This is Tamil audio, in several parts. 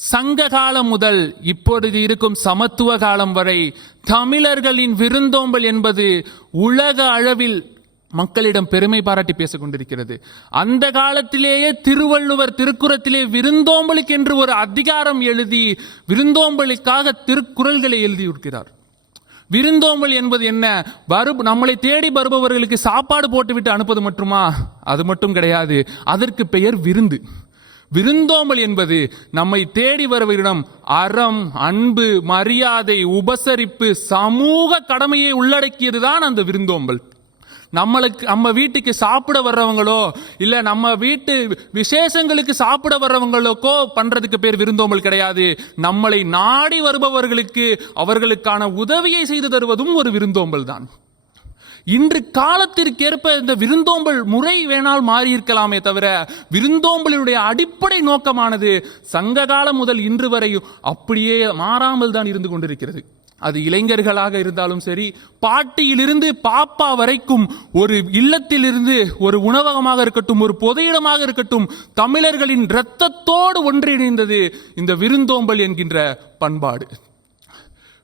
சங்க காலம் முதல் இப்பொழுது இருக்கும் சமத்துவ காலம் வரை தமிழர்களின் விருந்தோம்பல் என்பது உலக அளவில் மக்களிடம் பெருமை பாராட்டி பேசிக் கொண்டிருக்கிறது. அந்த காலத்திலேயே திருவள்ளுவர் திருக்குறத்திலே விருந்தோம்பலுக்கு என்று ஒரு அதிகாரம் எழுதி விருந்தோம்பலுக்காக திருக்குறள்களை எழுதியிருக்கிறார். விருந்தோம்பல் என்பது என்ன? வரு நம்மளை தேடி வருபவர்களுக்கு சாப்பாடு போட்டுவிட்டு அனுப்பது மட்டுமா? அது மட்டும் கிடையாது. அதற்கு பெயர் விருந்து. விருந்தோம்பல் என்பது நம்மை தேடி வருவரிடம் அறம் அன்பு மரியாதை உபசரிப்பு சமூக கடமையை உள்ளடக்கியது தான் அந்த விருந்தோம்பல். நம்மளுக்கு நம்ம வீட்டுக்கு சாப்பிட வர்றவங்களோ இல்ல நம்ம வீட்டு விசேஷங்களுக்கு சாப்பிட வர்றவங்களுக்கோ பண்றதுக்கு பேர் விருந்தோம்பல் கிடையாது. நம்மளை நாடி வருபவர்களுக்கு அவர்களுக்கான உதவியை செய்து தருவதும் ஒரு விருந்தோம்பல் தான் இன்று காலத்திற்கேற்ப இந்த விருந்தோம்பல் முறை வேணால் மாறியிருக்கலாமே தவிர விருந்தோம்பலினுடைய அடிப்படை நோக்கமானது சங்க காலம் முதல் இன்று வரையும் அப்படியே மாறாமல் தான் இருந்து கொண்டிருக்கிறது. அது இளைஞர்களாக இருந்தாலும் சரி பாட்டியிலிருந்து பாப்பா வரைக்கும் ஒரு இல்லத்திலிருந்து ஒரு உணவகமாக இருக்கட்டும் ஒரு பொதையிடமாக இருக்கட்டும் தமிழர்களின் இரத்தத்தோடு ஒன்றிணைந்தது இந்த விருந்தோம்பல் என்கின்ற பண்பாடு.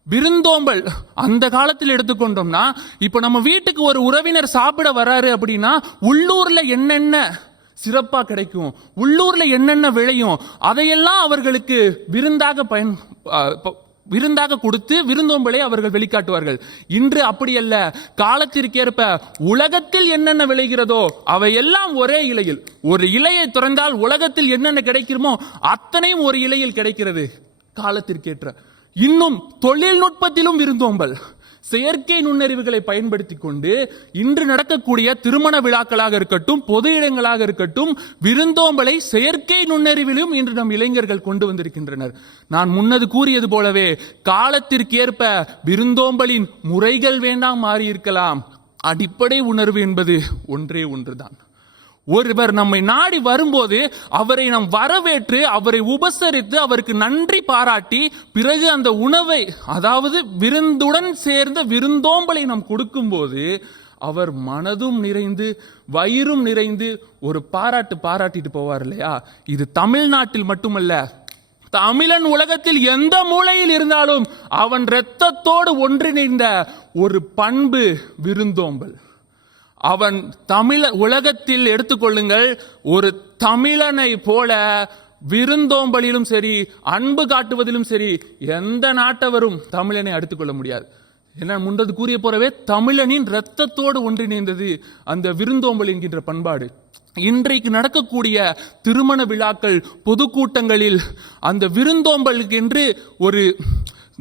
விருந்தோம்பல் அந்த காலத்தில் எடுத்துக்கொண்டோம்னா இப்போ நம்ம வீட்டுக்கு ஒரு உறவினர் சாப்பிட வராரு அப்படின்னா உள்ளூரில் என்னென்ன சிறப்பாக கிடைக்கும் உள்ளூரில் என்னென்ன விளையும் அதையெல்லாம் அவர்களுக்கு விருந்தாக பயன் விருந்தாக கொடுத்து விருந்தோம்பலை அவர்கள் வெளிக்காட்டுவார்கள். இன்று அப்படி அல்ல. காலத்திற்கேற்ப உலகத்தில் என்னென்ன விளைகிறதோ அவையெல்லாம் ஒரே இலையில். ஒரு இலையை திறந்தால் உலகத்தில் என்னென்ன கிடைக்கிறமோ அத்தனையும் ஒரு இலையில் கிடைக்கிறது. காலத்திற்கேற்ற. இன்னும் தொழில்நுட்பத்திலும் விருந்தோம்பல். செயற்கை நுண்ணறிவுகளை பயன்படுத்தி கொண்டு இன்று நடக்கக்கூடிய திருமண விழாக்களாக இருக்கட்டும் பொது இடங்களாக இருக்கட்டும் விருந்தோம்பலை செயற்கை நுண்ணறிவிலும் இன்று நம் இளைஞர்கள் கொண்டு வந்திருக்கின்றனர். நான் முன்னது கூறியது போலவே காலத்திற்கேற்ப விருந்தோம்பலின் முறைகள் வேண்டாம் மாறியிருக்கலாம். அடிப்படை உணர்வு என்பது ஒன்றே ஒன்றுதான். ஒருவர் நம்மை நாடி வரும்போது அவரை நாம் வரவேற்று அவரை உபசரித்து அவருக்கு நன்றி பாராட்டி பிறகு அந்த உணவை அதாவது விருந்துடன் சேர்ந்த விருந்தோம்பலை நாம் கொடுக்கும்போது அவர் மனதும் நிறைந்து வயிறும் நிறைந்து ஒரு பாராட்டு பாராட்டிட்டு போவார் இல்லையா? இது தமிழ்நாட்டில் மட்டுமல்ல தமிழன் உலகத்தில் எந்த மூலையில் இருந்தாலும் அவன் இரத்தத்தோடு ஒன்றிணைந்த ஒரு பண்பு விருந்தோம்பல். அவன் தமிழ உலகத்தில் எடுத்துக்கொள்ளுங்கள். ஒரு தமிழனை போல விருந்தோம்பலிலும் சரி அன்பு காட்டுவதிலும் சரி எந்த நாட்டவரும் தமிழனை அடுத்துக்கொள்ள முடியாது. என்ன முன்னது கூறிய போறவே தமிழனின் இரத்தத்தோடு ஒன்றிணைந்தது அந்த விருந்தோம்பல் என்கின்ற பண்பாடு. இன்றைக்கு நடக்கக்கூடிய திருமண விழாக்கள் பொதுக்கூட்டங்களில் அந்த விருந்தோம்பலுக்கு என்று ஒரு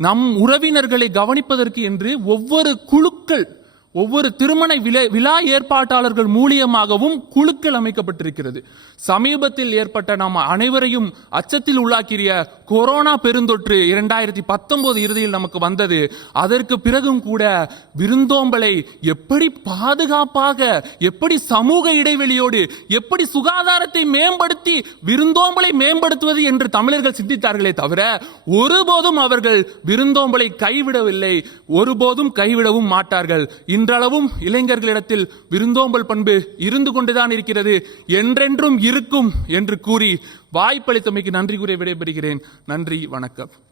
நம் உறவினர்களை கவனிப்பதற்கு என்று ஒவ்வொரு குழுக்கள் ஒவ்வொரு திருமண விழா விழா ஏற்பாட்டாளர்கள் மூலியமாகவும் குழுக்கள் அமைக்கப்பட்டிருக்கிறது. சமீபத்தில் ஏற்பட்ட நாம் அனைவரையும் அச்சத்தில் உள்ளாக்கிய கொரோனா பெருந்தொற்று இரண்டாயிரத்தி பத்தொன்பது இறுதியில் நமக்கு வந்தது. அதற்கு பிறகும் கூட விருந்தோம்பலை எப்படி பாதுகாப்பாக எப்படி சமூக இடைவெளியோடு எப்படி சுகாதாரத்தை மேம்படுத்தி விருந்தோம்பலை மேம்படுத்துவது என்று தமிழர்கள் சிந்தித்தார்களே தவிர ஒருபோதும் அவர்கள் விருந்தோம்பலை கைவிடவில்லை. ஒருபோதும் கைவிடவும் மாட்டார்கள். இன்றளவும் இளைஞர்களிடத்தில் விருந்தோம்பல் பண்பு இருந்து கொண்டுதான் இருக்கிறது என்றென்றும் இருக்கும் என்று கூறி வாய்ப்பளித்தமைக்கு நன்றி கூறி விடைபெறுகிறேன். நன்றி வணக்கம்.